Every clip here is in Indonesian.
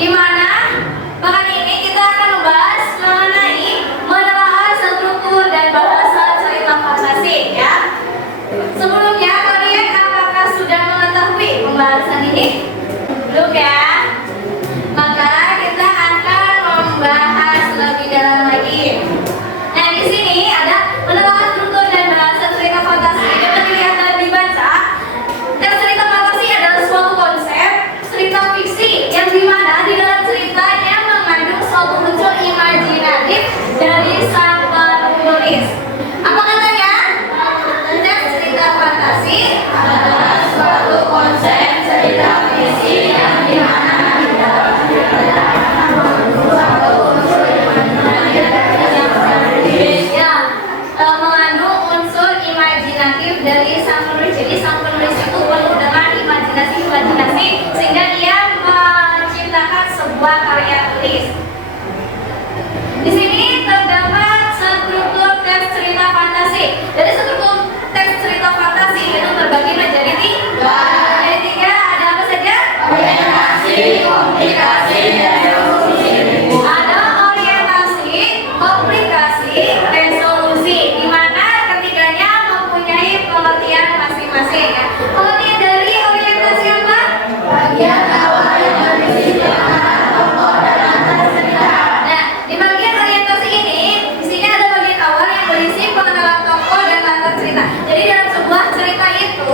di mana pekan ini kita akan membahas mengenai menelaah struktur dan bahasa cerita fantasi ya. Sebelumnya kalian apakah sudah mengetahui pembahasan ini? Belum ya? Maka kita akan membahas lebih dalam lagi. Nah, di sini ada menelaah struktur dan bahasa cerita fantasi. Dapat dilihat dan dibaca. Dan cerita fantasi adalah suatu konsep cerita fiksi yang dimana di dalam ceritanya mengandung suatu unsur imajinatif dari sang penulis. Apa katanya? Teks cerita fantasi adalah suatu konsep cerita fiksi yang dimana di dalam ceritanya mengandung suatu unsur imajinatif dari sang penulis. Ya, mengandung unsur imajinatif dari sang penulis. Jadi sang penulis itu penuh dengan imajinasi sehingga ia menciptakan sebuah karya tulis. Di sini terdapat struktur teks cerita fantasi. Jadi struktur teks cerita fantasi itu terbagi menjadi tiga. Ada tiga, ada apa saja? Orientasi, komplikasi, dan resolusi. Ada orientasi, komplikasi, resolusi, di mana ketiganya mempunyai pengertian masing-masing. Ya. Pengertian dari orientasi apa? Bagian awal yang berisi pengalaman tokoh dalam cerita. Nah, di bagian orientasi ini, di sini ada bagian awal yang berisi pengenalan tokoh dan latar cerita. Jadi dalam sebuah cerita itu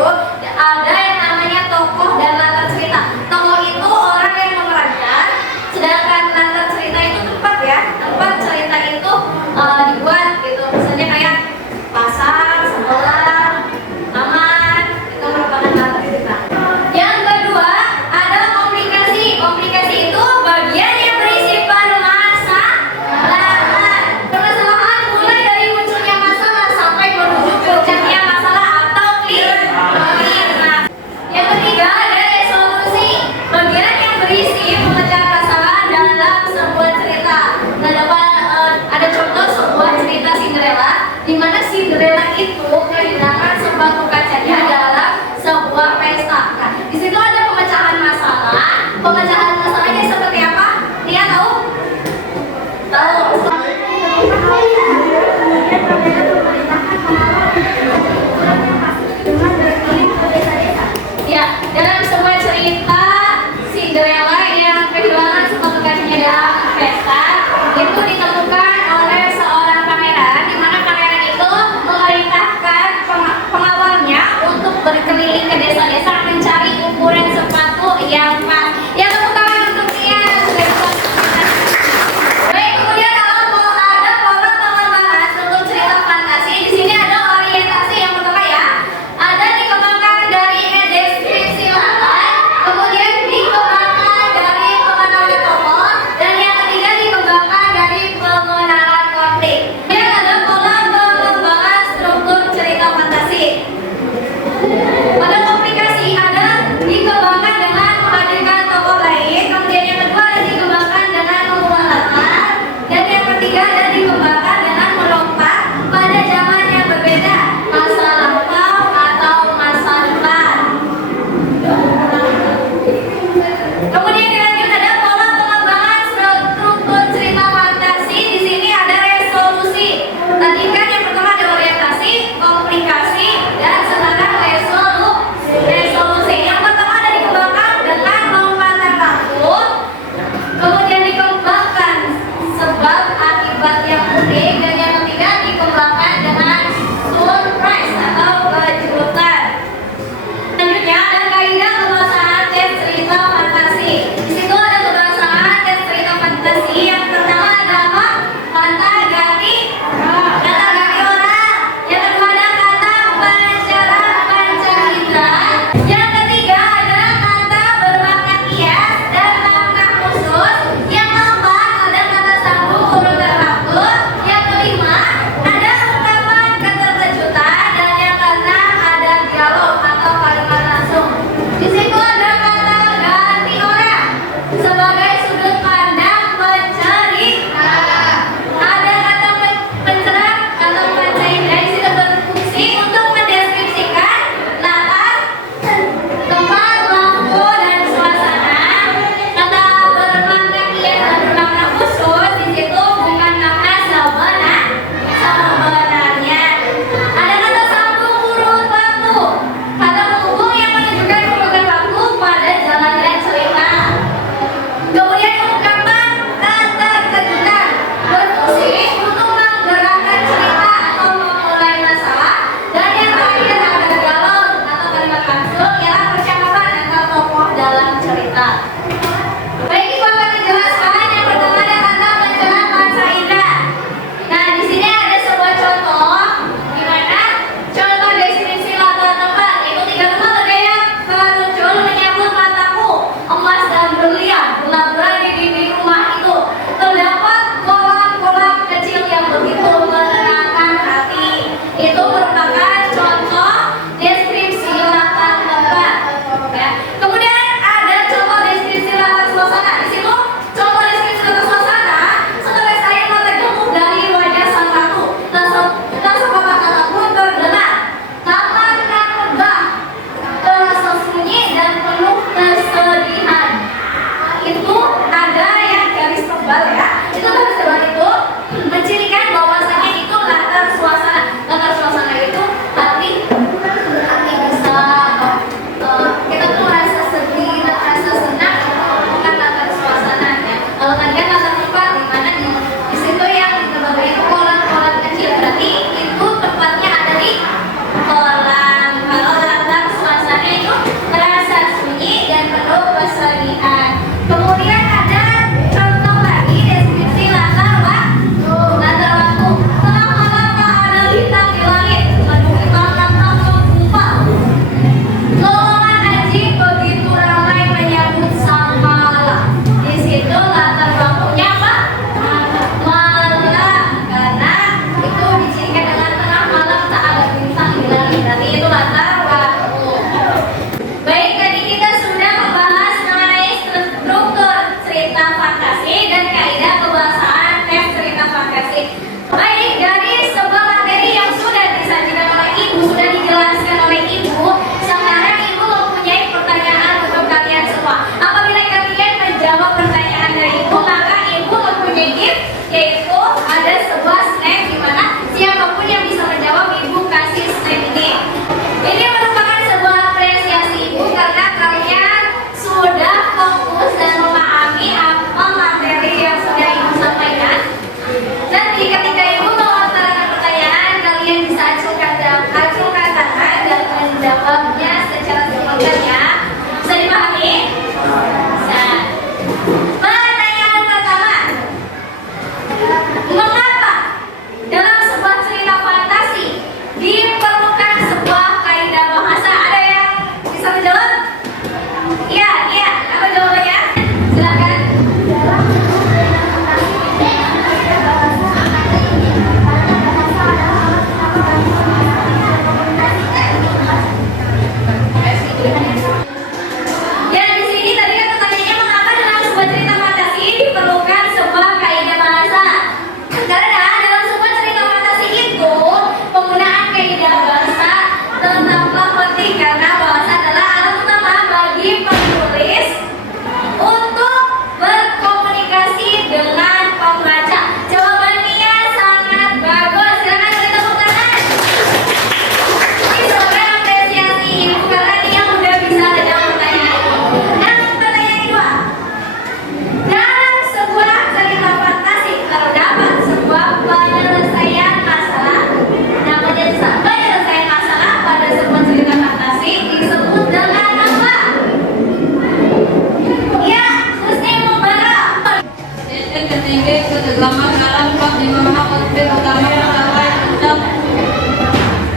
tertinggi ketenggaman dalam bab 5 konflik utama sampai ucap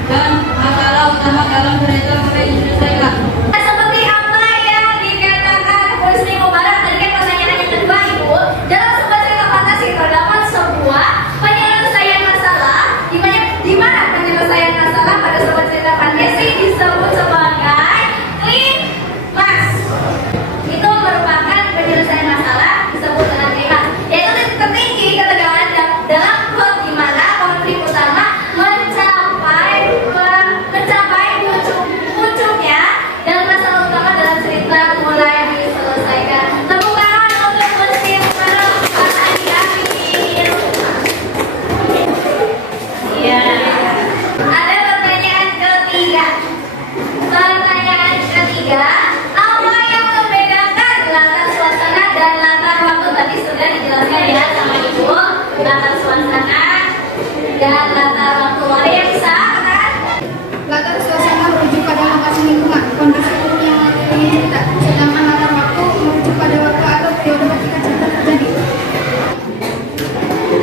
dan masalah utama dalam cerita mulai diselesaikan. Seperti apa yang dikatakan Husni Mubarak tadi kan pertanyaan yang kedua Ibu, dalam sebuah cerita fantasi terdapat sebuah penyelesaian masalah di mana penyelesaian masalah pada sebuah cerita fantasi disebut sebagai klimaks. Itu merupakan penyelesaian masalah disebut dengan klimaks, yaitu titik tertinggi ketegangan dalam plot di mana konflik utama mencapai puncaknya dan masalah utama dalam cerita mulai diselesaikan. Tepuk tangan untuk Husni Mubarak adik-adik. Iya. Ada pertanyaan ketiga. Pertanyaan ketiga, apa yang membedakan latar suasana dan latar waktu? Tadi sudah dijelaskan ya sama Ibu. Latar suasana dan latar waktu. Ada yang bisa kan? Latar suasana merujuk pada lokasi lingkungan, kondisi umum yang mengelilingi cerita, sedangkan latar waktu merujuk pada waktu atau periode ketika cerita terjadi.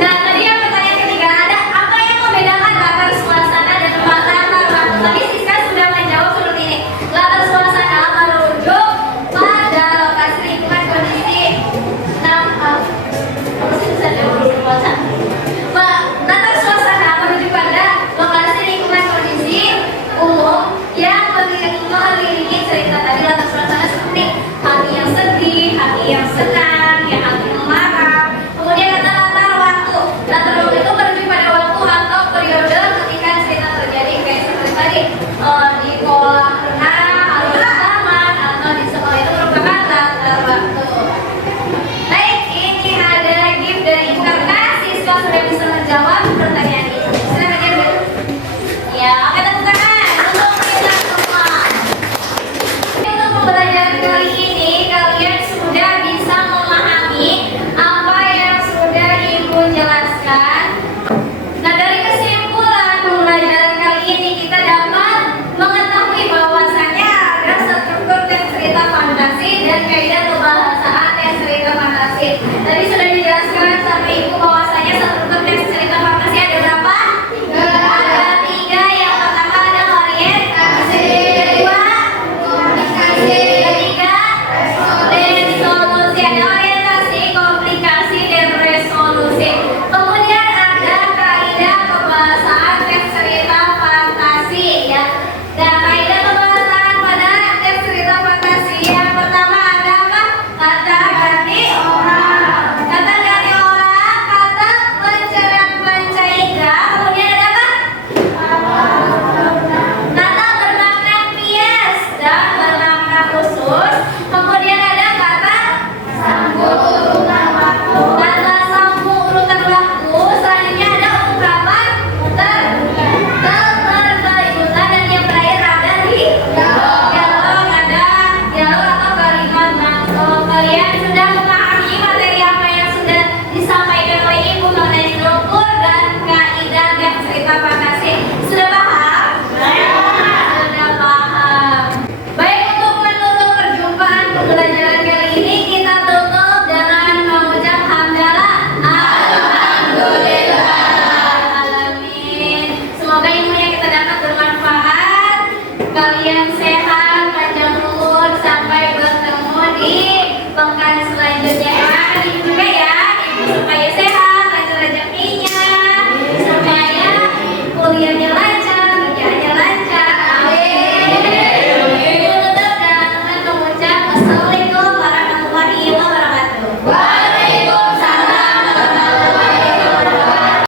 Nah, tadi yang pertanyaan ketiga ada apa yang membedakan latar suasana dan latar waktu? Tadi Siska sudah menjawab seperti ini. Latar suasana merujuk pada lokasi lingkungan kondisi. Latar suasana merujuk pada lokasi lingkungan kondisi umum yang mengelilingi cerita. Tadi latar suasana seperti hati yang sedih, hati yang senang, ya hati yang marah. Kemudian kata latar waktu. Latar waktu itu merujuk pada waktu atau periode ketika cerita terjadi, kayak seperti tadi di kolam renang atau di taman atau di sekolah, itu merupakan latar waktu. Baik, ini ada gift dari karena siswa sudah bisa menjawab pertanyaan ini. Silakan ya, Bu. Ya, oke, tepuk tangan untuk kita semua. Untuk pembelajaran kali ini kalian sudah bisa memahami apa yang sudah Ibu jelaskan. Nah, dari kesimpulan pembelajaran kali ini kita dapat mengetahui bahwasanya ada struktur teks cerita fantasi dan kaidah kebahasaan teks cerita fantasi. Tadi sudah